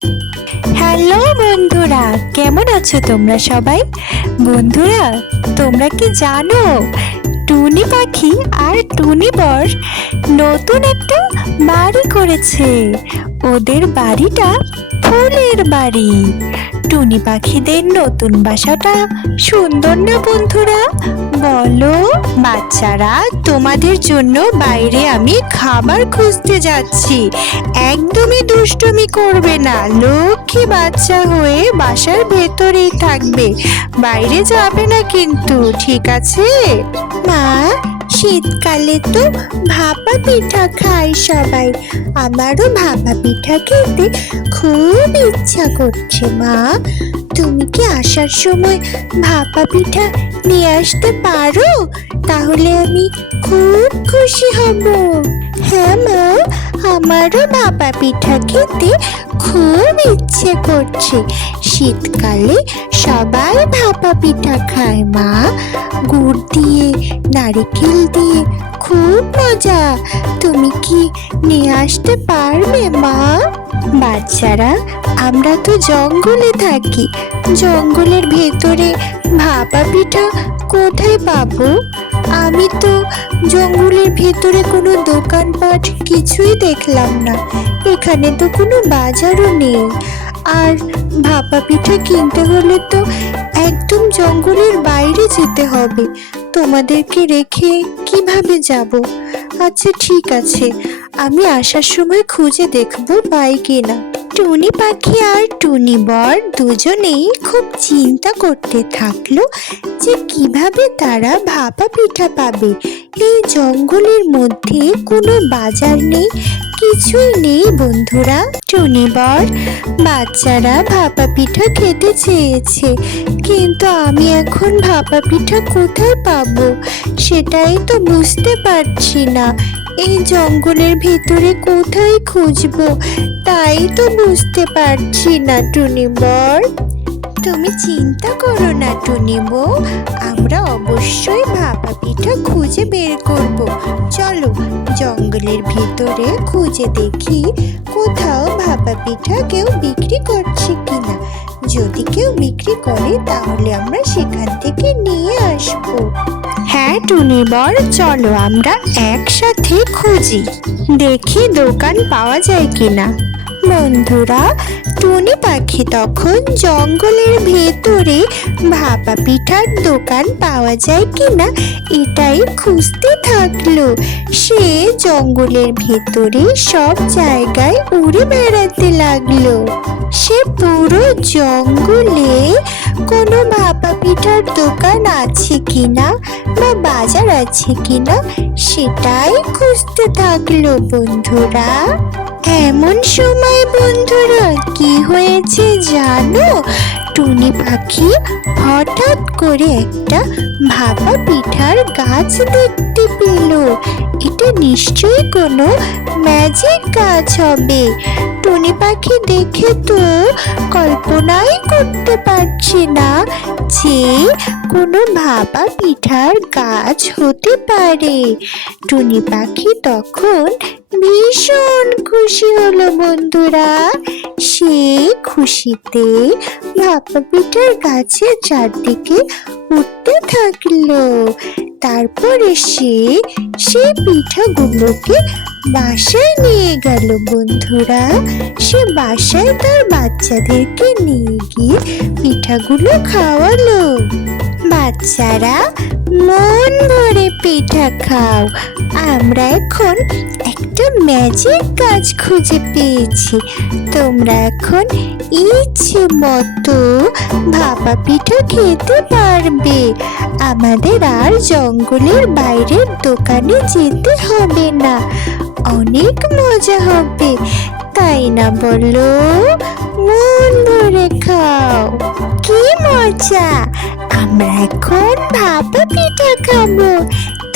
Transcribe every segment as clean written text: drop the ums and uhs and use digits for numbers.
Hello বন্ধুরা, কেমন আছো তোমরা সবাই? বন্ধুরা, তোমরা কি জানো টুনি পাখি আর টুনি বর নতুন একটা বাড়ি করেছে? ওদের বাড়িটা ফুলের বাড়ি। টুনি পাখিদের নতুন বাসাটা সুন্দর না বন্ধুরা? বলো বাচ্চারা, তোমাদের জন্য বাইরে আমি খাবার খুঁজতে যাচ্ছি। একদমই দুষ্টুমি করবে না, লক্ষ্মী বাচ্চা হয়ে বাসার ভেতরেই থাকবে, বাইরে যাবে না কিন্তু, ঠিক আছে? মা, শীতকালে তো ভাপা পিঠা খায় সবাই, আমারও ভাপা পিঠা খেতে খুব ইচ্ছা করছে। মা, তুমি কি আসার সময় ভাপা পিঠা নিয়ে আসতে পারো? তাহলে আমি খুব খুশি হব। হ্যাঁ মা, আমারও ভাপা পিঠা খেতে খুব ইচ্ছে করছে। শীতকালে সবাই ভাপা পিঠা খায় মা, গুড় দিয়ে, নারকেল দিয়ে, খুব মজা। তুমি কি নিয়ে আসতে পারবে মা? বাচ্চারা, আমরা তো জঙ্গলে থাকি, জঙ্গলের ভেতরে ভাপা পিঠা কোথায় পাবো? আমি তো জঙ্গলের ভেতরে কোনো দোকানপাট কিছুই দেখলাম না, এখানে তো কোনো বাজারও নেই। আর ভাপা পিঠা কিনতে হলে তো একদম জঙ্গলের বাইরে যেতে হবে, তোমাদেরকে রেখে কিভাবে যাব? আচ্ছা ঠিক আছে, আমি আসার সময় খুঁজে দেখবো পাই কিনা। টুনি পাখি আর টুনি বর দুজনেই খুব চিন্তা করতে থাকলো যে কিভাবে তারা ভাপা পিঠা পাবে। এই জঙ্গলের মধ্যে কোনো বাজার নেই, কিছুই নেই বন্ধুরা। টুনি বর, বাচ্চারা ভাপা পিঠা খেতে চেয়েছে, কিন্তু আমি এখন ভাপা পিঠা কোথায় পাবো সেটাই তো বুঝতে পারছি না। এই জঙ্গলের ভিতরে কোথায় খুঁজবো তাই তো বুঝতে পারছি না টুনি বর। তুমি চিন্তা করো না টুনি বউ, আমরা অবশ্যই ভাপা পিঠা খুঁজে বের করব। চলো জঙ্গলের ভিতরে খুঁজে দেখি কোথাও ভাপা পিঠা কেউ বিক্রি করছে কিনা। যদি কেউ বিক্রি করে তাহলে আমরা সেখান থেকে নিয়ে আসবো। হ্যাঁ টুনি বর, চলো আমরা একসাথে খুঁজি, দেখি দোকান পাওয়া যায় কিনা। বন্ধুরা, টুনি পাখি তখন জঙ্গলের ভেতরে ভাপা পিঠার দোকান পাওয়া যায় কিনা এটাই খুঁজতে থাকলো। সে জঙ্গলের ভেতরে সব জায়গায় উড়ে বেড়াতে লাগলো। সে পুরো জঙ্গলে কোনো ভাপা পিঠার দোকান আছে কিনা বা বাজার আছে কিনা সেটাই খুঁজতে থাকলো বন্ধুরা। এমন সময় বন্ধুরা কি হয়েছে জানো? টুনি পাখি হঠাৎ করে একটা ভাপা পিঠার গাছ দেখতে পেল। এটা নিশ্চয়ই কোনো ম্যাজিক গাছ হবে। টুনি পাখি দেখে তো কল্পনাই করতে পারছে না যে কোনো ভাপা পিঠার গাছ হতে পারে। টুনি পাখি তখন ভীষণ খুশি হলো বন্ধুরা। সে খুশিতে ভাপা পিঠার গাছের চারদিকে উঠতে থাকলো। তারপরে সে পিঠাগুলোকে বাসায় নিয়ে গেল বন্ধুরা। সে বাসায় তার বাচ্চাদেরকে নিয়ে গিয়ে পিঠাগুলো খাওয়ালো। বাচ্চারা, মন ভরে পিঠা খাও, আমরা এখন একটা ম্যাজিক গাছ খুঁজে পেয়েছি। তোমরা এখন ইচ্ছে মতো ভাপা পিঠা খেতে পারবে। আমাদের আর জঙ্গলের বাইরের দোকানে যেতে হবে না, অনেক মজা হবে, তাই না বলো? মন ভরে খাও। কি মজা, আমরা এখন ভাপা পিঠা খাবো।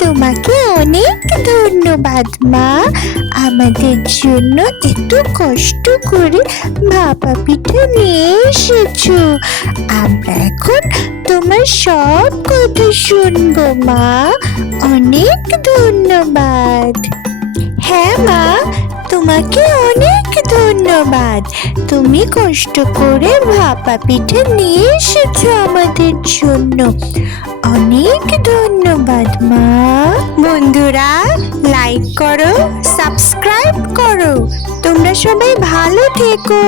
তোমাকে অনেক ধন্যবাদ মা, আমাদের জন্য এত কষ্ট করে ভাপা পিঠা নিয়ে এসেছো। আমরা এখন তোমার সব কথা শুনবো মা, অনেক ধন্যবাদ। হ্যাঁ মা, তোমাকে অনেক ধন্যবাদ। তুমি কষ্ট করে ভাপা পিঠে নিয়ে এসেছো আমাদের জন্য। অনেক ধন্যবাদ মা। বন্ধুরা, লাইক করো, সাবস্ক্রাইব করো। তোমরা সবাই ভালো থেকো।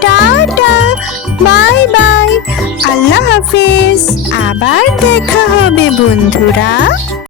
টাটা, বাই বাই, আল্লাহ হাফেজ। আবার দেখা হবে বন্ধুরা।